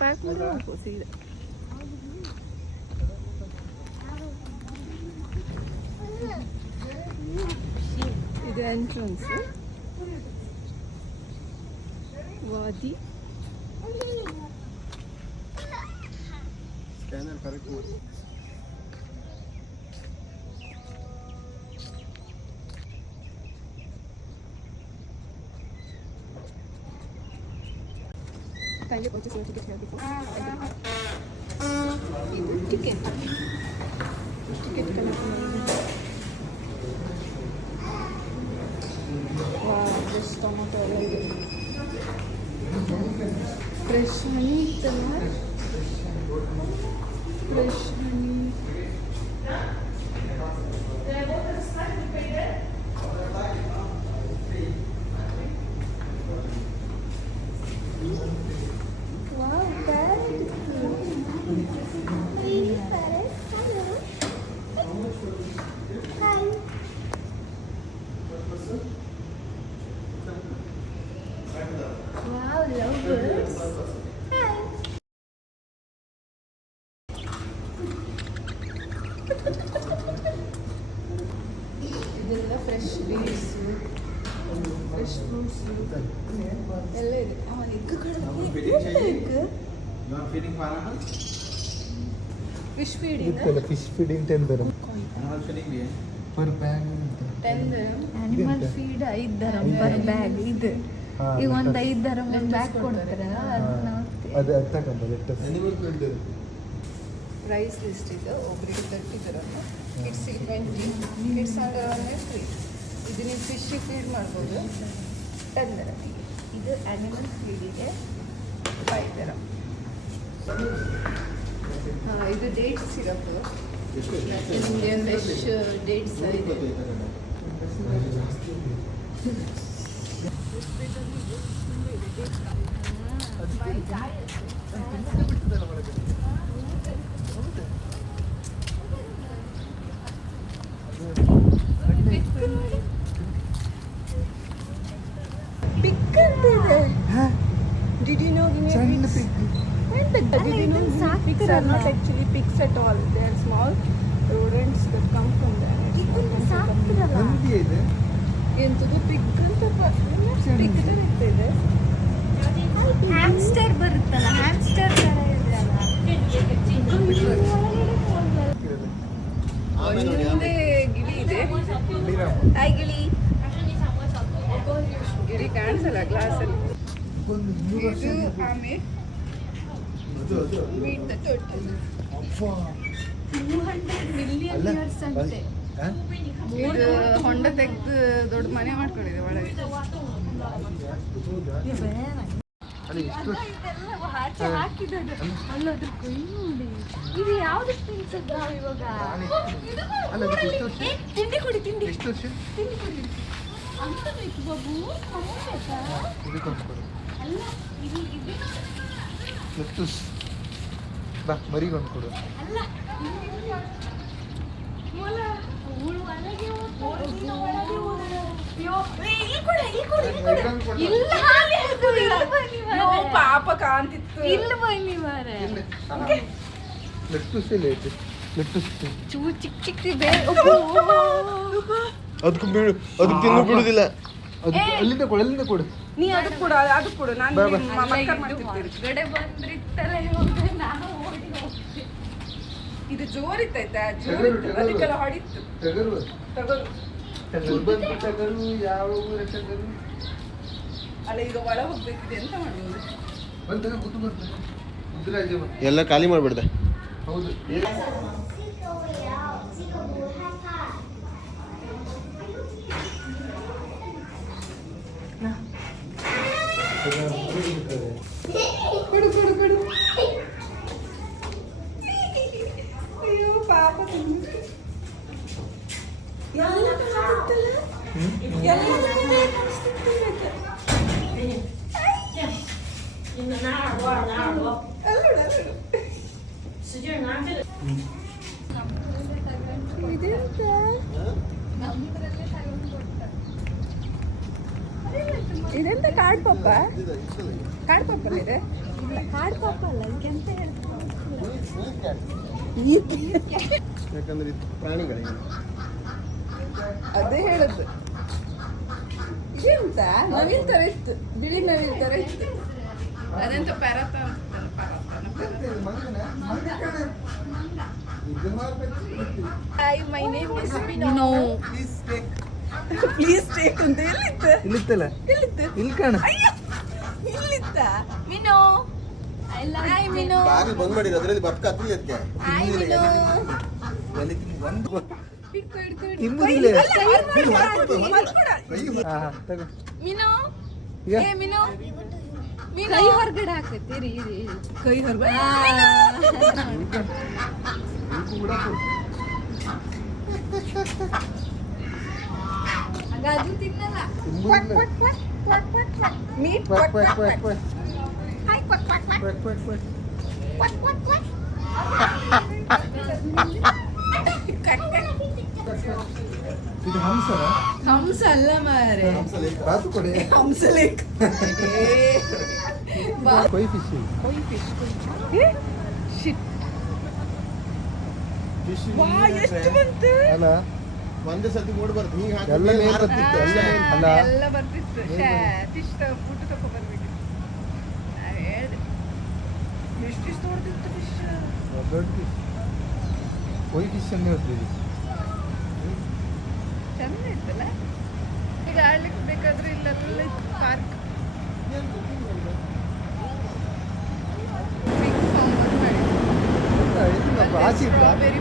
Pack ಮಾಡಿ ಹೋಗ್ಬೋದು ಸೀದಾ. ಇದು ಎಂಟ್ರನ್ಸ್ ವಾದಿ. ಸ್ಕ್ಯಾನರ್ ಕರೆಕ್ಟ್ ಮಾಡಿ. Kindly purchase your ticket here before. ಇದು ಟಿಕೆಟ್ ಕಲೆಕ್ಟ್ ಮಾಡಿ. ಫ್ರೆಶ್ ಟೊಮೊಟೊ ಎಲ್ಲ ಇದೆ. ಫ್ರೆಶ್ ಹನಿ ಇತ್ತಲ್ಲ, ಫ್ರೆಶ್ ಹನಿ. ಇದೆಲ್ಲ ಫ್ರೆಶ್ ಬೀನ್ಸು, ಫ್ರೆಶ್ ಫ್ರೂಟ್ಸು ಎಲ್ಲ ಇದೆ. Egg fish feeding, fish feeding 10 dirham. Per bag 10 dirham. Animal feed 5 dirham per bag. ಇದು ಈಗ ಒಂದು 5 dirham ಒಂದು ಬ್ಯಾಗ್ ಕೊಡ್ತಾರೆ. ಅದು ತಗೊಂಡು ಅನಿಮಲ್ ಫೀಡ್ ಪ್ರೈಸ್ ಲಿಸ್ಟ್ ಇದೆ. ಒಬ್ಬರಿಗೆ 30 dirham, ಕಿಡ್ಸಿಗೆ 20, ಕಿಡ್ಸ್ ಅಂಡರ್ 1 ಫ್ರೀ. ಇದು ನೀವು ಫಿಶ್ ಫೀಡ್ ಮಾಡ್ಬೋದು 10 dirham. ಇದು ಅನಿಮಲ್ ಫೀಡಿಗೆ 5 dirham. ಇದು ಡೇಟ್ಸ್ ಸಿರಪ್, ನಿಮಗೆ ಫ್ರೆಶ್ ಡೇಟ್ಸ್ ಇದೆ. ಪಿಕ್ ಅಂತಿದೆ. Did you know pigs? Did you know pigs are not actually pigs at all. They are small rodents that come from there. ಎಂತದು pig ಅಂತ pig ತರ ಇರ್ತದೆ. Hamster ಬರುತ್ತಲ್ಲ, hamster ತರ ಇದೆ ಅಲ್ಲ. ಒಂದೇ ಗಿಳಿ ಇದೆ. ಹಾಯ್ ಗಿಳಿ. ಗಿಳಿ ಕಾಣಿಸಲ್ಲ ಗ್ಲಾಸಲ್ಲಿ. ಇದು ಆಮೆ. Meet the turtle. 200 million years ಅಂತೆ. ಇದು ಹೊಂಡ ತೆಗೆದು ದೊಡ್ಡ ಮನೆ ಮಾಡ್ಕೊಂಡಿದೆ ಒಳಗೆ. ಇದು ಯಾವ್ದು ತಿನ್ಸದ್ ನಾವು ಇವಾಗ? ತಿಂಡಿ ಕುಡಿ, ತಿಂಡಿ ಕುಡಿ ಅಂತ ಬೇಕು ಬಾಬು. ಅಲ್ಲ ಇದು ಬಾ ಮರಿಗೊಂಡು ಕೊಡು. ಅಲ್ಲ ಪಾಪ ಕಾಂತಿತ್ತು. ಇಲ್ಲ ಬನ್ನಿ ಮಾರೆ, ಚಿಕ್ಕ ಚಿಕ್ಕದಿದೆ. ಅದಕ್ಕೆ ತಿನ್ನು ಬಿಡುದಿಲ್ಲ. ಅಲ್ಲಿಂದ ಕೊಡು. ನೀ ಅದು ಕೊಡು. ನಾನು ಗಡೆ ಬಂದ್ರಿತ್ತಲ್ಲ, ನಾವು ಓಡಿ ಹೋಗ್ತೀವಿ. ಇದು ಜೋರಿತ್ತಾಯ್ತಾ? ಜೋರಿತ್ತು, ಅದಕ್ಕೆಲ್ಲ ಹೊಡಿತ್ತು. ತಗೋರು ಯಾವ ಊರ ಟಗರು ಅಲ್ಲ. ಈಗ ಒಳ ಹೋಗ್ಬೇಕಿದೆ, ಎಂತ ಮಾಡ್ಬೋದು? ಎಲ್ಲ ಖಾಲಿ ಮಾಡ್ಬಿಡ್ದೆ. ಹೌದು. ಕೊಡು. ಅಯ್ಯೋ ಪಾಪ. ಇದೆಂತ ಕಾರ್ಡ್ ಪಪ್ಪ ಕಾರ್ಡ್ ಪಪ್ಪ ಇದೆ ಕಾಡು ಪಾಪ ಅಲ್ಲ ಅದಕ್ಕೆ ಅಂತ ಯಾಕಂದ್ರೆ ಇದು ಪ್ರಾಣಿಗಳಿಗೆ ಅದೇ ಹೇಳದ್ದು ಇದೆಂತ ನವಿಲ್ ತರ ಇತ್ತು ಬಿಳಿ ನವಿಲ್ ತರ ಇತ್ತು ಅದೆಂತ ಪರತ hi my name is no please take ಅಂತ ಎಲ್ಲಿತ್ತು ಇಲ್ಲಿತ್ತಲ್ಲ ಎಲ್ಲಿತ್ತು ಇಲ್ಲಿ ಕಾಣ ಇಲ್ಲಿತ್ತ ಮಿನೋ ಹಾಯ್ ಮಿನೋ ಬಾಗಿಲು ಬಂದ್ ಮಾಡಿದ್ರು ಅದರಲ್ಲಿ ಬರ್ಕ ಹತ್ತಿ ಅದಕ್ಕೆ ಹಾಯ್ ಮಿನೋ ಒಂದು ಹಿಡ್ಕೊ ಹಿಡ್ಕೊ ತಿಂಬುದಿಲ್ಲ. ಹಿಡ್ಕೊ ತಗೋ ಮಿನೋ ಈಗ ಏ ಮಿನೋ ಮಿನೋ ಕೈ ಹೊರಗಡೆ ಹಾಕತ್ತೆ ಇರಿ ಇರಿ ಇರಿ ಕೈ ಹೊರಗಡೆ ಆಗ ಅದು ತಿನ್ನಲ್ಲ ತಿಂಬುದಿಲ್ಲ. Meet quack quack quack quack hi quack quack quack quack quack quack quack quack ಇದು ಹಂಸನ ಹಂಸ ಅಲ್ಲ ಮಾರೆ ಬಾತು ಕೊಡಿ ಹಂಸಲೇಕ್ ಕೊಯ್ ಫಿಶ್ ಕೊಯ್ ಫಿಶ್ ಶಿಟ್ ವಾ ಎಷ್ಟು ಬಂತು ಅಲ್ಲ ಒಂದೇ ಸತಿ ಓಡ್ ಬರ್ತು ನೀ ಹಾಕಿ ಎಲ್ಲ ಮೇಲ್ ಬರ್ತಿತ್ತು ಎಲ್ಲ ಮೇಲ್ ಅಲ್ಲ ಎಲ್ಲ ಬರ್ತಿತ್ತು ಫಿಶ್ ಊಟ ತಗೋ ಬರ್ಬೇಕು ಹೇಳ್ದೆ ಎಷ್ಟಿಷ್ಟು ಹೊಡೆದಿತ್ತು ಫಿಶ್ ದೊಡ್ಡ ಫಿಶ್ ಕೊಯ್ ಫಿಶ್ ಅನ್ನೇ ಇರ್ತೀವಿ ಚಂದ ಇತ್ತಲ್ಲ ಈಗ ಆಡ್ಲಿಕ್ಕೆ ಬೇಕಾದ್ರೆ ಇಲ್ಲೆಲ್ಲ ಇತ್ತು ಪಾರ್ಕ್ ಆಸೆ ಇಲ್ಲ strawberry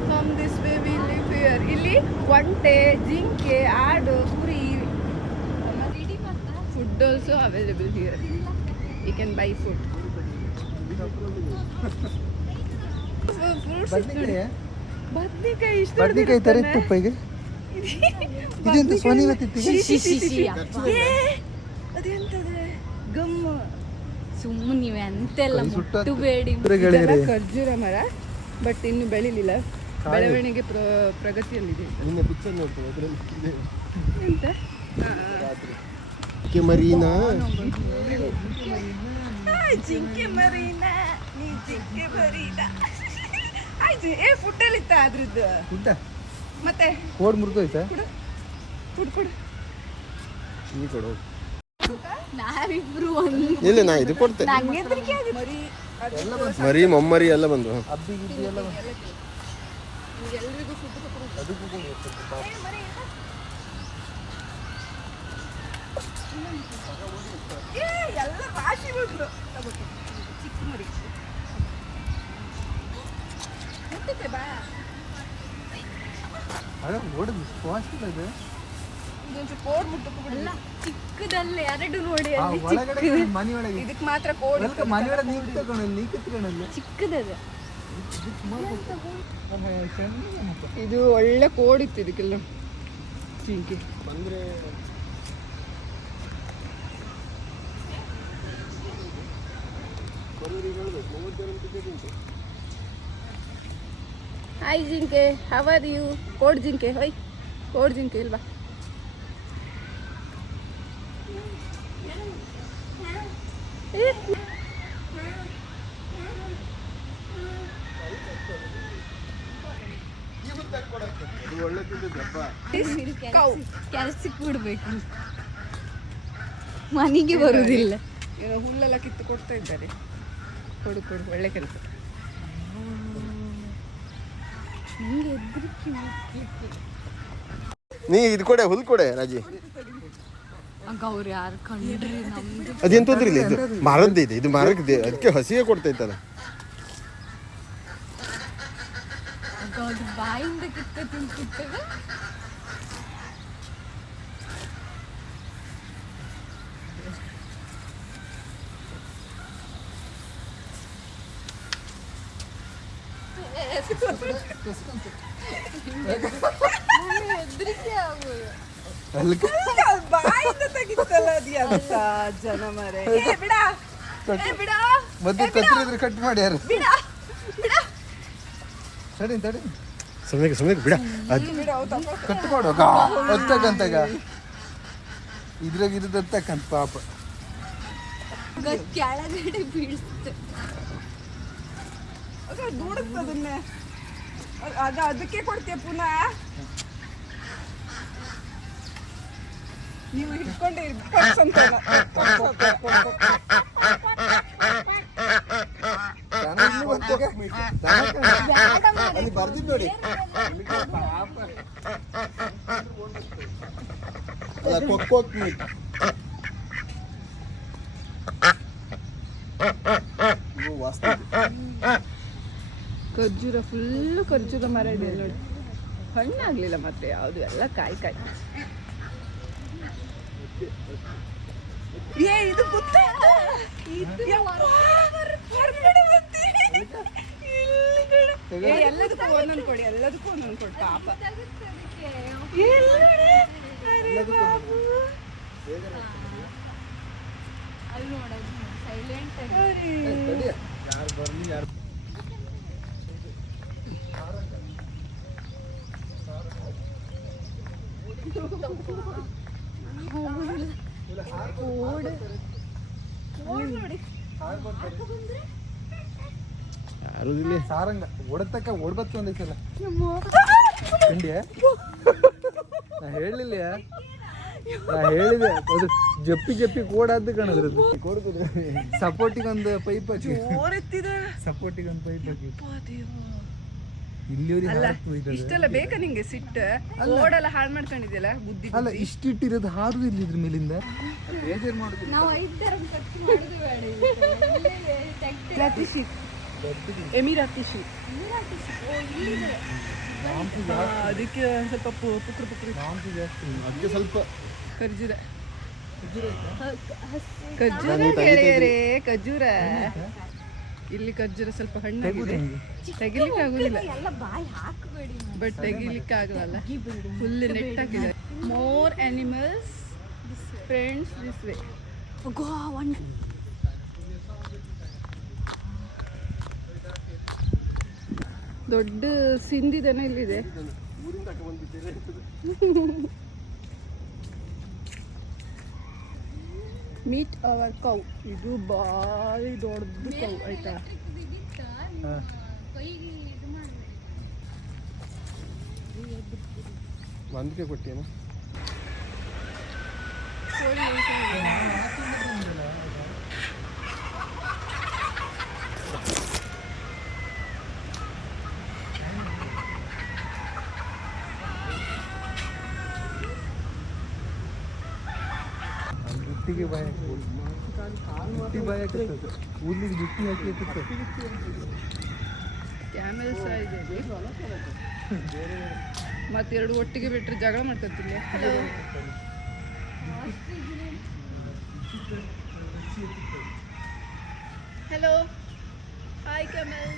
from this way we live here ಇಲ್ಲಿ ಒಂಟೆ ಜಿಂಕೆ ಆಡು ಕುರಿ food also available here you can buy food ಬದ್ನಿಕಾಯಿ ಬದ್ನಿಕಾಯಿ ಇಷ್ಟ ಬದ್ನಿಕಾಯಿ ತರ ಇತ್ತಪ್ಪ ಈಗ ಇದೆಂತ ಸ್ವನಿವ ತಿತ್ತಿ ಅದೆಂತದೆ ಗಮ್ಮು ಸುಮ್ಮನೆ ನೀವು ಎಂತೆಲ್ಲ ಕೈ ಸುಟ್ಟ ಮುಟ್ಟು ಬೇಡಿ ಗೆಳೆಯರೇ ಖರ್ಜೂರ ಮರ ಬಟ್ ಇನ್ನು ಬೆಳಿಲಿಲ್ಲ ಬೆಳವಣಿಗೆ ಪ್ರಗತಿಯಲ್ಲಿದೆ ನಿನ್ನೆ ಪಿಕ್ಚರ್ ನೋಡ್ತೇವೆ ಅದರಲ್ಲಿ ಎಂತ ಕೆ ಮರೀನಾ ಜಿಂಕೆ ಮರೀನಾ ನೀ ಜಿಂಕೆ ಮರೀನಾ ಆಯ್ತು ಏ ಫುಡ್ಡಲ್ಲಿ ಇತ್ತ ಅದ್ರದ್ದು ಉಂಟ ಮತ್ತೆ ಕೋಡ್ ಮುರಿದೋಯ್ತಾ ಕೊಡು ಫುಡ್ ಕೊಡು ಈ ಕೊಡು ನಾವಿಬ್ರು ಒಂದು ಇಲ್ಲ ನಾ ಇದು ಕೊಡ್ತೆ ನಂಗೆ ಹೆದರಿಕೆ ಆಗುತ್ತೆ. ಮರಿ ಎಲ್ಲ ಬಂತು ಮರಿ ಮೊಮ್ಮರಿ ಎಲ್ಲ ಬಂದು ಅಬ್ಬಿ ಗಿಬ್ಬಿ ಎಲ್ಲ ಬಂತು ಎಲ್ರಿಗೂ ಫುಡ್ ಕೊಡು ಅದಕ್ಕೂ ಕೂಡ ಇರ್ತದೆ ಪಾಪ. ಏ ಎಲ್ಲ ರಾಶಿ ಬಂದ್ರು ಚಿಕ್ಕ ಮರಿ ಮುಟ್ಟುತ್ತೆ ಬಾ ಅಲ್ಲ ನೋಡಿದ್ವಿ ಸ್ಪಾಸ್ಟ್ ಇದೆ ಇದೊಂಚು ಕೋಡ್ ಮುಟ್ಟಕ್ಕೆ ಅಲ್ಲ ಬಿಡಲ್ಲ ಚಿಕ್ಕದಲ್ಲೇ ಎರಡು ನೋಡಿ ಆ ಅಲ್ಲಿ ಒಳಗಡೆ ಚಿಕ್ಕದು ಮನೆ ಒಳಗೆ ಇದಕ್ಕೆ ಮಾತ್ರ ಕೋಡ್ ಅದಕ್ಕೆ ಮನೆ ಒಳಗೆ ನೀರು ತಗೊಂಡಲ್ಲಿ ನೀ ಕಿತ್ಕೊಂಡಲ್ಲಿ ಚಿಕ್ಕದದ ಇದು ಒಳ್ಳೆ ಕೋಡ್ ಇತ್ತು ಇದಕ್ಕೆಲ್ಲ ಜಿಂಕೆ ಬಂದ್ರೆ ಹಾಯ್ ಜಿಂಕೆ ಹವ್ ಆರ್ ಯು ಕೋಡ್ ಜಿಂಕೆ ಹೊಯ್ ಕೋಡ್ ಜಿಂಕೆ ಇಲ್ವಾ ಅದು ಒಳ್ಳೆ ತಿಂದಿದ್ದಪ್ಪ ಕೌ ಕೆಲ್ಸಕ್ಕೆ ಬಿಡ್ಬೇಕು ಮನೆಗೆ ಬರುದಿಲ್ಲ ಏನೋ ಹುಲ್ಲೆಲ್ಲ ಕಿತ್ತು ಕೊಡ್ತಾ ಇದ್ದಾರೆ ಕೊಡು ಕೊಡು ಒಳ್ಳೆ ಕೆಲಸ ನಂಗೆ ಹೆದರಿಕೆ ಮುಟ್ಲಿಕ್ಕೆ. ನೀ ಇದು ಕೊಡೆ ಹುಲ್ ಕೊಡೆ ರಾಜಿ ಆಗ ಅವ್ರು ಯಾರು ಕಂಡ್ರಿ ನಮ್ದು ಅದೆಂತ ತೊಂದ್ರೆ ಇದು ಮರದ್ದು ಇದೆ ಇದು ಮರಕ್ಕೆ ಅದಕ್ಕೆ ಹಸಿಗೆ ಕೊಡ್ತೈತಲ್ಲ ಆಗ ಅದು ಬಾಯಿಂದ ಕಿತ್ತ ತಿಂತಿತ್ತಾಗ ಹೆದರಿಕೆ ಆಗೋದು ಅದಕ್ಕೆ ಬಾಯಿಂದ ತೆಗಿತಲ್ಲ ಅದು ಎಂತ ಜನ ಮರೆ ಏ ಬಿಡ ಏ ಬಿಡ ಮತ್ತೆ ಕತ್ತರಿದ್ರೆ ಕಟ್ ಮಾಡಿ ಯಾರು ಬಿಡ ಬಿಡ ತಡಿ ತಡಿ ಸುಮ್ಮನೆ ಸುಮ್ಮನೆ ಬಿಡ ಅದು ಬಿಡ ಅವು ತಗೋ ಕಟ್ ಮಾಡುವಾಗ ಹೊತ್ತಕ್ಕಂತಾಗ ಇದ್ರಾಗ ಇರದಕ್ಕಂತ ಪಾಪ. ಕೆಳಗಡೆ ಬೀಳ್ಸುತ್ತೆ. ನೋಡುತ್ತೆ ಅದನ್ನೇ. ಅದಕ್ಕೆ ಕೊಡ್ತೀಯ ಪುನಃ. ನೀವು ಹಿಡ್ಕೊಂಡೆ ಅಲ್ಲಿ ಬರ್ದಿದ್ದು ನೋಡಿ. ಅಲ್ಲ ಕೊಕ್ ಮೀಟ್. ಖರ್ಜೂರ ಫುಲ್ಲು ಖರ್ಜೂರ ಮರ ಇದೆ ನೋಡಿ. ಹಣ್ಣಾಗ್ಲಿಲ್ಲ ಮತ್ತೆ ಯಾವುದು, ಎಲ್ಲ ಕಾಯಿ ಕಾಯಿ. ಇದು ಗೊತ್ತಾಯ್ತಾ? ಎಲ್ಲದಕ್ಕೂ ಒಂದೊಂದು ಕೊಡಿ, ಎಲ್ಲದಕ್ಕೂ ಒಂದೊಂದು ಕೊಡಿ ಪಾಪ. ಅಲ್ಲಿ ನೋಡೋದು ಸೈಲೆಂಟ್ ಯಾರು ಬರ್ಲಿ ಯಾರು ಯಾರು ಇಲ್ಲಿ ಸಾರಂಗ ಓಡತಕ್ಕ ಓಡ್ಬತ್ತು ಒಂದೇ ಸಲ ಹಿಂಡಿಯ ನಾ ಹೇಳಿಲ್ಲ, ನಾ ಹೇಳಿದೆ ಅದು ಜಪ್ಪಿ ಜಪ್ಪಿ ಕೋಡಾದ್ದು ಕಾಣದ್ರದ್ದು. ಸಪೋರ್ಟಿಗೆ ಒಂದು ಪೈಪ್ ಹಾಕಿ, ಸಪೋರ್ಟಿಗೆ ಒಂದು ಪೈಪ್ ಹಾಕಿ ಇಲ್ಲಿವರೆಗೆ. ಇಷ್ಟೆಲ್ಲ ಬೇಕಾ ನಿಂಗೆ ಸಿಟ್ಟು? ಓಡೆಲ್ಲ ಹಾಳು ಮಾಡ್ಕೊಂಡಿದ್ಯಲ್ಲ ಬುದ್ಧಿ. ಅಲ್ಲ ಇಷ್ಟಿಟ್ಟಿರೋದು ಹಾರು ಇಲ್ಲಿ ಇದ್ರ ಮೇಲಿಂದ ಬೇಜಾರು ಮಾಡುದು. ನಾವು 5 ತರ ಖರ್ಚು ಮಾಡೋದು ಬೇಡ. ಎಮಿರಾತಿ ಶೀಟ್ ಅದಕ್ಕೆ ಸ್ವಲ್ಪ ಪುಕ್ರು ಪುಕ್ರು ಜಾಸ್ತಿ ಅದಕ್ಕೆ ಸ್ವಲ್ಪ ಖರ್ಜೂರ ಖರ್ಜೂರ ಗೆಳೆಯರೇ, ಖರ್ಜೂರ. ಇಲ್ಲಿ ಖರ್ಜೂರ ಸ್ವಲ್ಪ ಹಣ್ಣಾಗಿದೆ, ತೆಗಿಲಿಕ್ಕೆ ಆಗುದಿಲ್ಲ. ಎಲ್ಲ ಬಾಯಿ ಹಾಕಬೇಡಿ. ಬಟ್ ತೆಗಿಲಿಕ್ಕೆ ಆಗಲ್ಲ, ಫುಲ್ ನೆಟ್ ಹಾಕಿದೆ. More animals friends this way. ದೊಡ್ಡ ಸಿಂಧಿದನ ಇಲ್ಲಿದೆ. Meet hour cow. ಇದು ಭಾರಿ ದೊಡ್ಡ ಕೌ ಆಯ್ತಾ. ಒಂದಕ್ಕೆ ಕೊಟ್ಟೇನ ಜುಟ್ಟಿಗೆ ಬಾಯ ಜುಟ್ಟಿ ಬಾಯ ಊರ್ಲಿಗೆ ಜುಟ್ಟಿ ಹಾಕಿ ಕ್ಯಾಮೆಲ್ ಸಹ ಇದೆ. ಮತ್ತೆರಡು ಒಟ್ಟಿಗೆ ಬಿಟ್ಟರೆ ಜಗಳ ಮಾಡ್ಕೊತಿಲ್ಲ. Hello hi camel.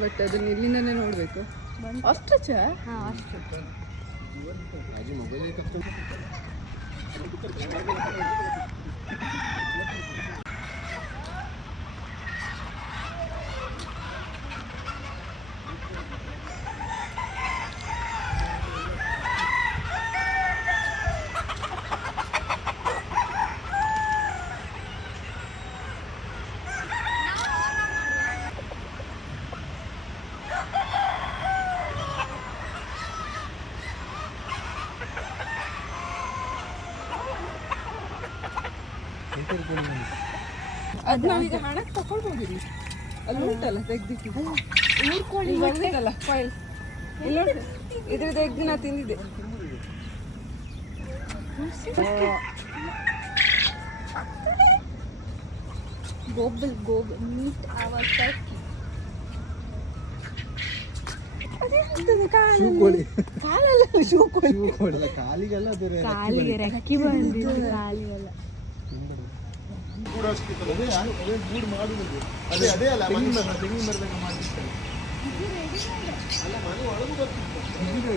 ಬಟ್ ಅದನ್ನ ಇಲ್ಲಿಂದನೇ ನೋಡ್ಬೇಕು. ಅಷ್ಟು ಅದು ನಾವೀಗ ಹಣಕ್ಕೆ ತಗೊಳ್ಬೋದು. ಇಲ್ಲಿ ಅಲ್ಲಿ ಉಂಟಲ್ಲ ತೆಗ್ದಿಟ್ಟು ಊರ್ಕೊಳ್ಳಿಲ್ಲ ಫೈಲ್ ಇಲ್ಲ ಇದ್ರದ್ದು ಎಗ್ ನಾ ತಿಂದಿದ್ದೆ. ಗೋಬಲ್ ಮೀಟ್ ಅವರ್ ಟರ್ಕಿ. ಕಾಲಲ್ಲ ಶೂ ಕೋಳಿ, ಕಾಲಿಗೆಲ್ಲ ಕಾಲಿಗೆ ರೆಕ್ಕಿ ಬಂದಿದ್ದು, ಕಾಲಿಗೆಲ್ಲ ಗೂಡು ಮಾಡುವುದು ಅದೇ ಅದೇ ಅಲ್ಲ ತೆಂಗಿನ ಮರದಾಗ ಮಾಡಿರ್ತಾರೆ. ಅಲ್ಲ ಮನೆ ಒಳಗೂ ಬರ್ತಿತ್ತು.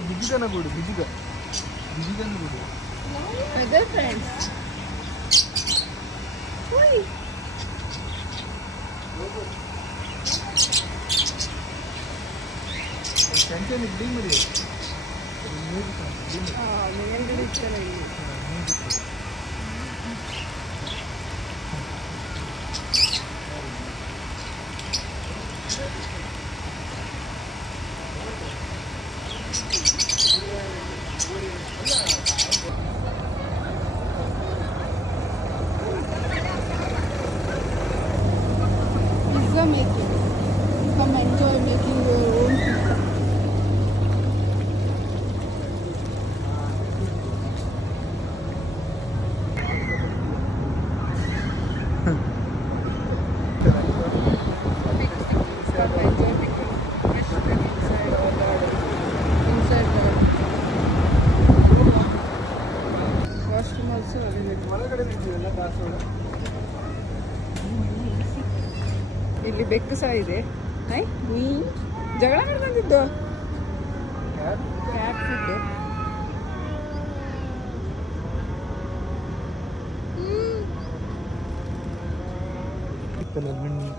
ಬಿಜಿಗನ ಗೂಡು, ಬಿಜಿಗನ ಗೂಡು. ಫ್ರೆಂಡ್ಸ್ ಇದನ್ನು ಕ್ಲೀನ್ ಮಾಡಿ ಮೇಲ್ಗಡೆ ಇತ್ತಲ್ಲ ಇಲ್ಲಿ. Pizza making. Come enjoy making your own pizza. Come enjoy picking fish inside all the washroom also available. ಒಳಗಡೆ ನಿಂತಿದೆಲ್ಲ ದಾಸವಾಳ. ಇಲ್ಲಿ ಬೆಕ್ಕು ಸಹ ಇದೆ. ಜಗಳ ಮಾಡ್ಕೊಂಡಿದ್ದು ಕ್ಯಾಟ್ ಫುಡ್. ಇತ್ತಲ್ಲ ಮಣ್ಣು.